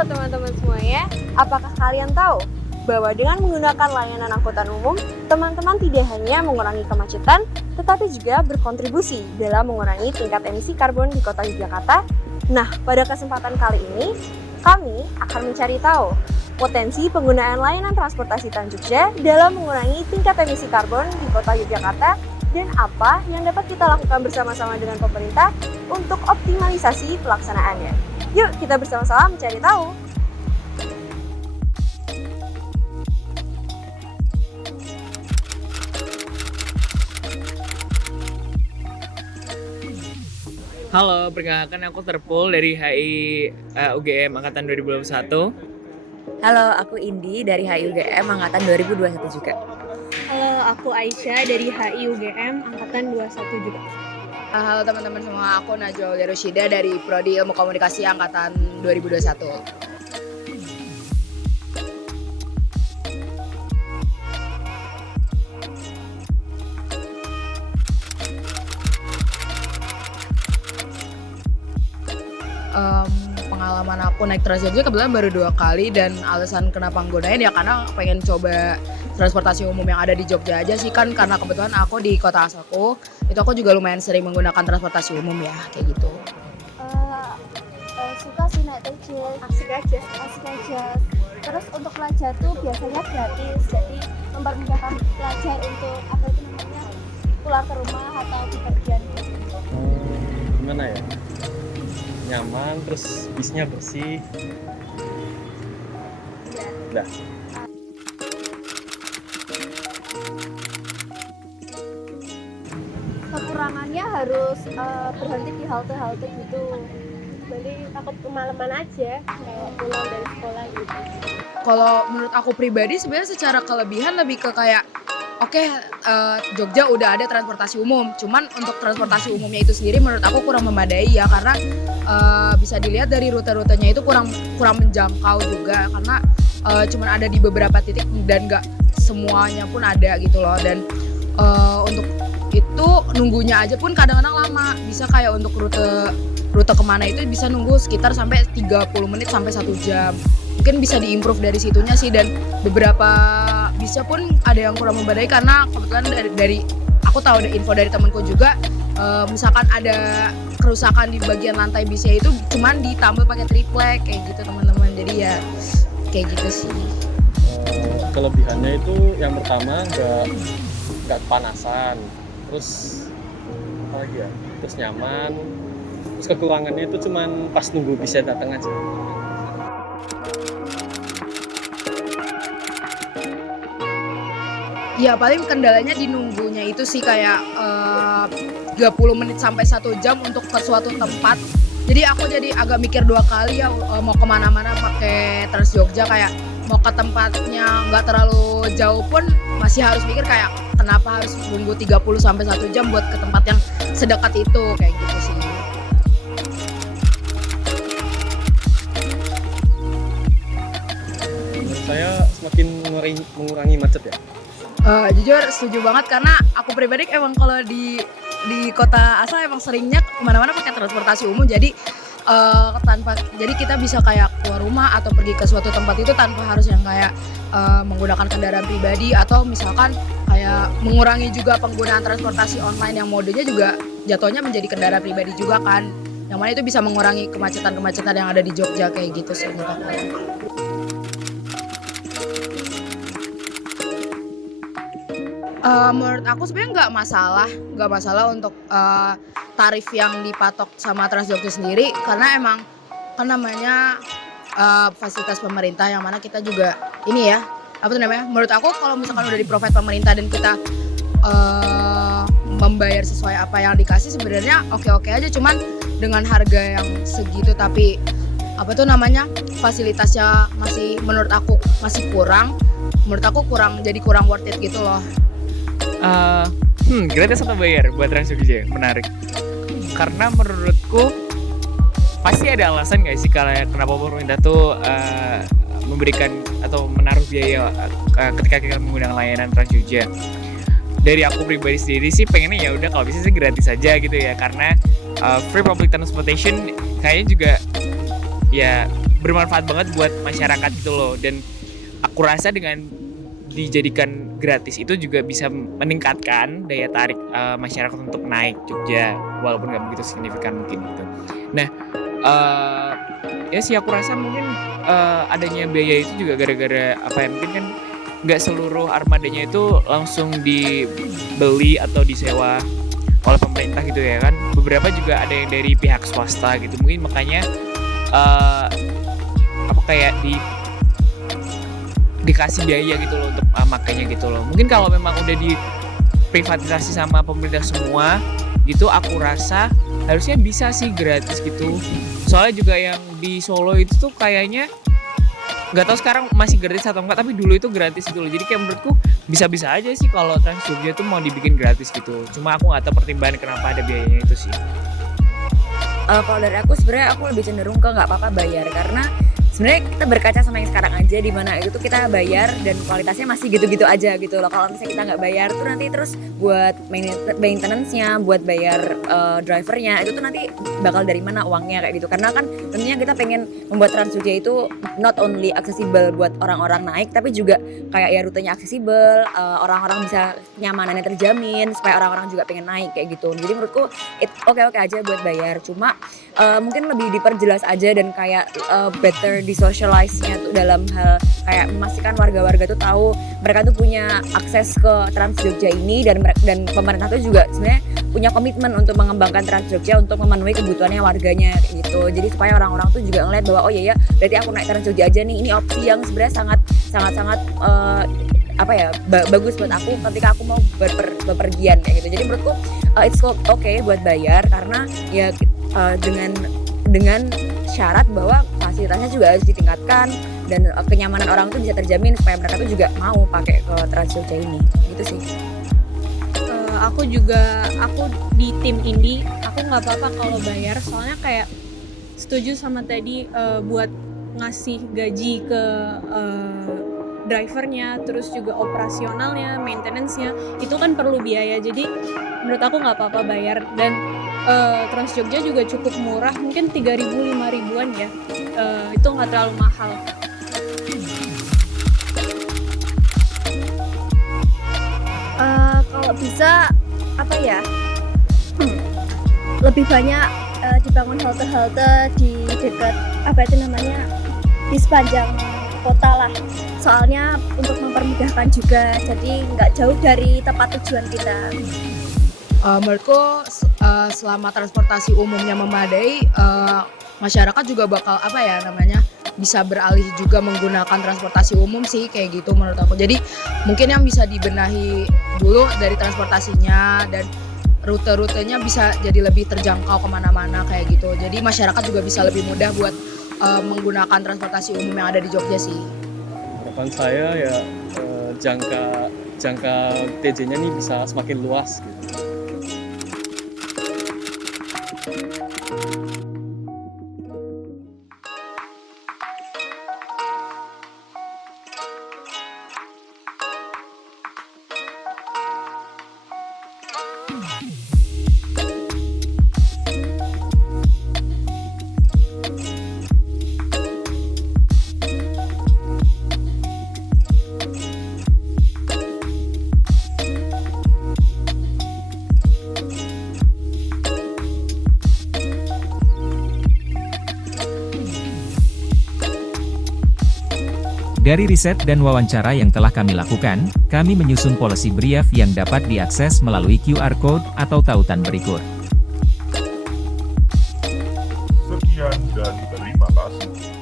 Halo teman-teman semuanya, apakah kalian tahu bahwa dengan menggunakan layanan angkutan umum, teman-teman tidak hanya mengurangi kemacetan, tetapi juga berkontribusi dalam mengurangi tingkat emisi karbon di kota Yogyakarta? Nah, pada kesempatan kali ini, kami akan mencari tahu potensi penggunaan layanan transportasi Trans Jogja dalam mengurangi tingkat emisi karbon di kota Yogyakarta dan apa yang dapat kita lakukan bersama-sama dengan pemerintah untuk optimalisasi pelaksanaannya. Yuk kita bersama-sama mencari tahu. Halo, perkenalkan aku Terpul dari HI UGM Angkatan 2021. Halo, aku Indi dari HI UGM Angkatan 2021 juga. Halo, aku Aisyah dari HI UGM Angkatan 21 juga. Halo teman-teman semua, aku Najwa Aulia Rusyida dari Prodi Ilmu Komunikasi Angkatan 2021. Pengalaman aku naik Trans Jogja kebetulan baru 2 kali, dan alasan kenapa nggunain ya karena pengen coba transportasi umum yang ada di Jogja aja sih, kan karena kebetulan aku di kota asalku itu aku juga lumayan sering menggunakan transportasi umum ya, kayak gitu. Suka sih naik TJ, asik aja. Terus untuk pelajar tuh biasanya gratis, jadi mempermudahkan pelajar untuk pulang ke rumah atau bepergian. Gimana ya? Nyaman, terus bisnya bersih. Udah. Kekurangannya harus berhenti di halte-halte gitu. Jadi takut kemalaman aja kayak pulang dari sekolah gitu. Kalau menurut aku pribadi sebenarnya secara kelebihan lebih ke kayak Jogja udah ada transportasi umum, cuman untuk transportasi umumnya itu sendiri menurut aku kurang memadai ya, karena bisa dilihat dari rute-rutenya itu kurang menjangkau juga, karena cuman ada di beberapa titik dan nggak semuanya pun ada gitu loh. Dan untuk itu nunggunya aja pun kadang-kadang lama, bisa kayak untuk rute kemana itu bisa nunggu sekitar sampai 30 menit sampai 1 jam. Mungkin bisa diimprove dari situnya sih, dan beberapa bisa pun ada yang kurang memadai karena kebetulan dari aku tahu ada info dari temanku juga, misalkan ada kerusakan di bagian lantai bisnya itu cuman ditambal pakai triplek kayak gitu teman-teman, jadi ya kayak gitu sih. Kelebihannya itu yang pertama nggak kepanasan, terus apa lagi ya? Terus nyaman. Terus kekurangannya itu cuman pas nunggu bisa datang aja. Ya paling kendalanya di nunggunya itu sih, kayak 30 menit sampai 1 jam untuk ke suatu tempat. Jadi aku jadi agak mikir 2 kali ya mau kemana-mana pakai Trans Jogja, kayak mau ke tempatnya nggak terlalu jauh pun masih harus mikir kayak kenapa harus nunggu 30 sampai 1 jam buat ke tempat yang sedekat itu, kayak gitu sih. Menurut saya semakin mengurangi macet ya. Jujur setuju banget, karena aku pribadi emang kalau di kota asal emang seringnya kemana-mana pakai transportasi umum, jadi jadi kita bisa kayak keluar rumah atau pergi ke suatu tempat itu tanpa harus yang kayak menggunakan kendaraan pribadi, atau misalkan kayak mengurangi juga penggunaan transportasi online yang modenya juga jatuhnya menjadi kendaraan pribadi juga kan, yang mana itu bisa mengurangi kemacetan yang ada di Jogja, kayak gitu sih menurut aku. Menurut aku sebenarnya nggak masalah untuk tarif yang dipatok sama Trans Jogja sendiri, karena emang kan namanya fasilitas pemerintah, yang mana kita juga ini ya menurut aku kalau misalkan udah di-provide pemerintah dan kita membayar sesuai apa yang dikasih sebenarnya oke-oke aja, cuman dengan harga yang segitu tapi fasilitasnya masih menurut aku masih kurang jadi kurang worth it gitu loh. Gratis atau bayar buat Trans Jogja? Menarik. Karena menurutku pasti ada alasan nggak sih kenapa pemerintah tuh memberikan atau menaruh biaya ketika kita menggunakan layanan Trans Jogja. Dari aku pribadi sendiri sih pengennya ya udah kalau bisa sih gratis aja gitu ya, karena free public transportation kayaknya juga ya bermanfaat banget buat masyarakat gitu loh. Dan aku rasa dengan dijadikan gratis itu juga bisa meningkatkan daya tarik masyarakat untuk naik Jogja, walaupun nggak begitu signifikan mungkin gitu. Nah, ya sih aku rasa mungkin adanya biaya itu juga gara-gara apa ya, mungkin kan nggak seluruh armadanya itu langsung dibeli atau disewa oleh pemerintah gitu ya kan. Beberapa juga ada yang dari pihak swasta gitu, mungkin makanya apa kayak dikasih biaya gitu loh untuk makanya gitu loh. Mungkin kalau memang udah diprivatisasi sama pemerintah semua gitu, aku rasa harusnya bisa sih gratis gitu. Soalnya juga yang di Solo itu tuh kayaknya nggak tahu sekarang masih gratis atau enggak, tapi dulu itu gratis gitu loh. Jadi kayak menurutku bisa-bisa aja sih kalau Trans Jogja tuh mau dibikin gratis gitu. Cuma aku nggak tahu pertimbangan kenapa ada biayanya itu sih. Kalau dari aku sebenarnya aku lebih cenderung ke nggak apa-apa bayar, karena sebenarnya kita berkaca sama yang sekarang aja, di mana itu tuh kita bayar dan kualitasnya masih gitu-gitu aja gitu loh. Kalau misalnya kita nggak bayar tuh nanti terus buat maintenance-nya, buat bayar drivernya itu tuh nanti bakal dari mana uangnya kayak gitu. Karena kan tentunya kita pengen membuat Trans Jogja itu not only accessible buat orang-orang naik, tapi juga kayak ya rutenya accessible, orang-orang bisa kenyamanannya terjamin supaya orang-orang juga pengen naik kayak gitu. Jadi menurutku oke-oke aja buat bayar. Cuma mungkin lebih diperjelas aja dan kayak better di-socialize-nya tuh dalam hal kayak memastikan warga-warga tuh tahu mereka tuh punya akses ke Trans Jogja ini, dan pemerintah tuh juga sebenarnya punya komitmen untuk mengembangkan Trans Jogja untuk memenuhi kebutuhannya warganya kayak gitu. Jadi supaya orang-orang tuh juga ngeliat bahwa oh iya ya berarti aku naik Trans Jogja aja nih, ini opsi yang sebenarnya sangat apa ya bagus buat aku ketika aku mau bepergian kayak gitu. Jadi menurutku it's okay buat bayar, karena ya dengan syarat bahwa fasilitasnya juga harus ditingkatkan dan kenyamanan orang tuh bisa terjamin supaya mereka tuh juga mau pakai ke Trans Jogja ini gitu sih. Aku di tim Indi, aku nggak apa-apa kalau bayar, soalnya kayak setuju sama tadi buat ngasih gaji ke drivernya, terus juga operasionalnya, maintenance-nya itu kan perlu biaya. Jadi menurut aku nggak apa-apa bayar, dan Trans Jogja juga cukup murah, mungkin 3.000-5.000-an ya, itu nggak terlalu mahal. Kalau bisa apa ya, lebih banyak dibangun halte-halte di dekat apa itu namanya, di sepanjang kota lah, soalnya untuk mempermudahkan juga, jadi nggak jauh dari tempat tujuan kita. Menurutku selama transportasi umumnya memadai, masyarakat juga bakal apa ya namanya, bisa beralih juga menggunakan transportasi umum sih kayak gitu menurut aku. Jadi mungkin yang bisa dibenahi dulu dari transportasinya, dan rute-rutenya bisa jadi lebih terjangkau kemana-mana kayak gitu. Jadi masyarakat juga bisa lebih mudah buat menggunakan transportasi umum yang ada di Jogja sih. Harapan saya ya jangka TJ-nya nih bisa semakin luas gitu. Dari riset dan wawancara yang telah kami lakukan, kami menyusun policy brief yang dapat diakses melalui QR Code atau tautan berikut. Sekian dan terima kasih.